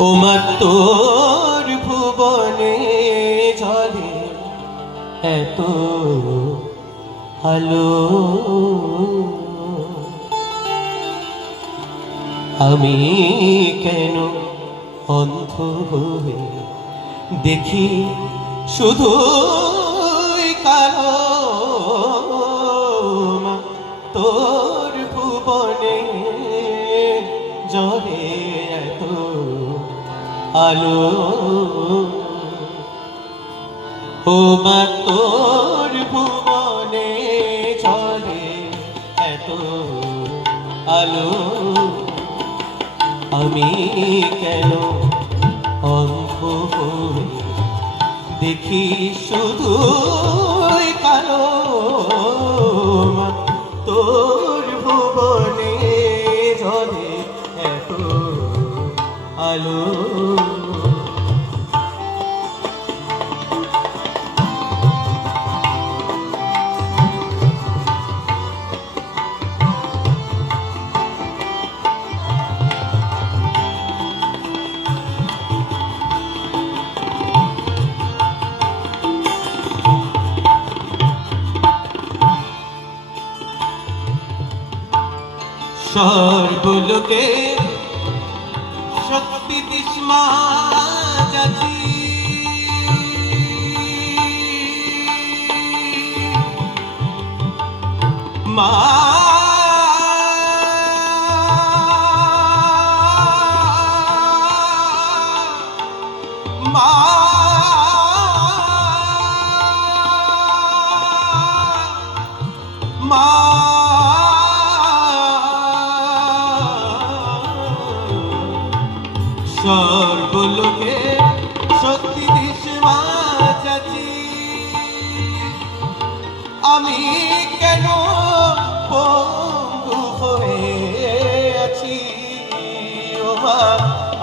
ওমা তোর ভুবনে জলে এত আলো। আমি কেন অন্ধ হয়ে দেখি শুধু আলো ও মা তোর ভুবনে চলে এত আলো। আমি কেন অন্ধ দেখি শুধু সর্বলোকে শক্তি দিসমা মা মা সর্বলোকে শক্তি দিশমা চাচি। আমি কেন পঙ্গু হয়ে আছি? ও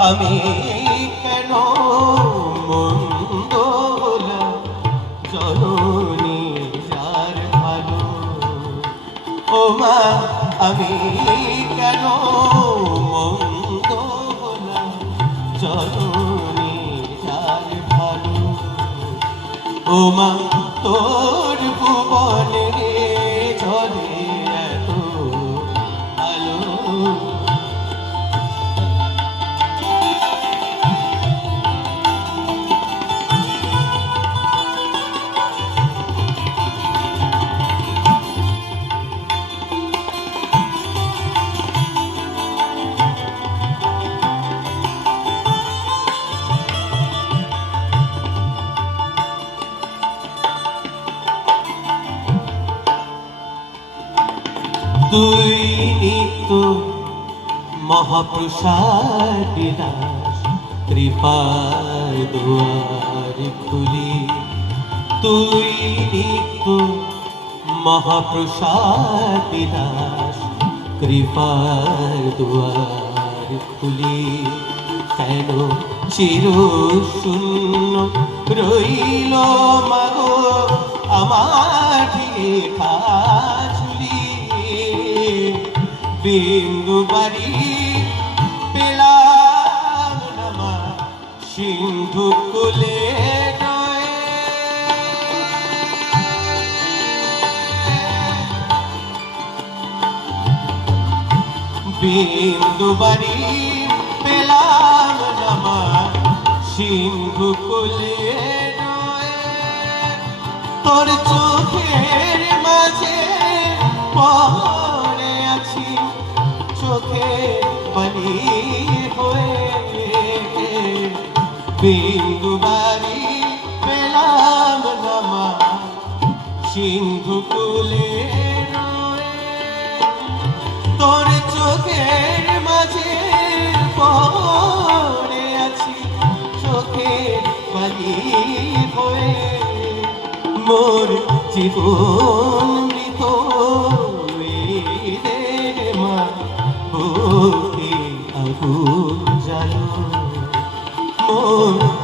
আমি কেন মন্দ হলাম জননী যার ভালো? ও মা, আমি কেন জননী যার ভালো ও মা তোর নিত্য মহাপ্রসাদ বিলাস দুয়ার খুলি। তুই নিত্য মহাপ্রসাদ বিলাস দুয়ার খুলি। কেন চির শূন্য রইল মাগো আমার ঝুলি বিন্দু বাড়ি পেলাম নামা সিন্ধু কুলে বিন্দু বাড়ি পেলাম নামা সিন্ধু কুলে তোর চোখের মাঝে পড়ে বিন্দু পেলাম নামা তোর চোখের মাঝে পড়ে আছি চোখের বালি হয়ে। মোর জীবন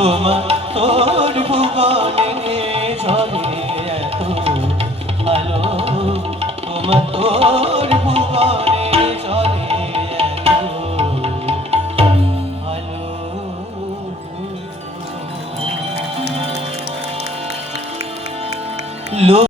ওমা তোর ভুবনে ঝরে এত ভালো? তোমার তোর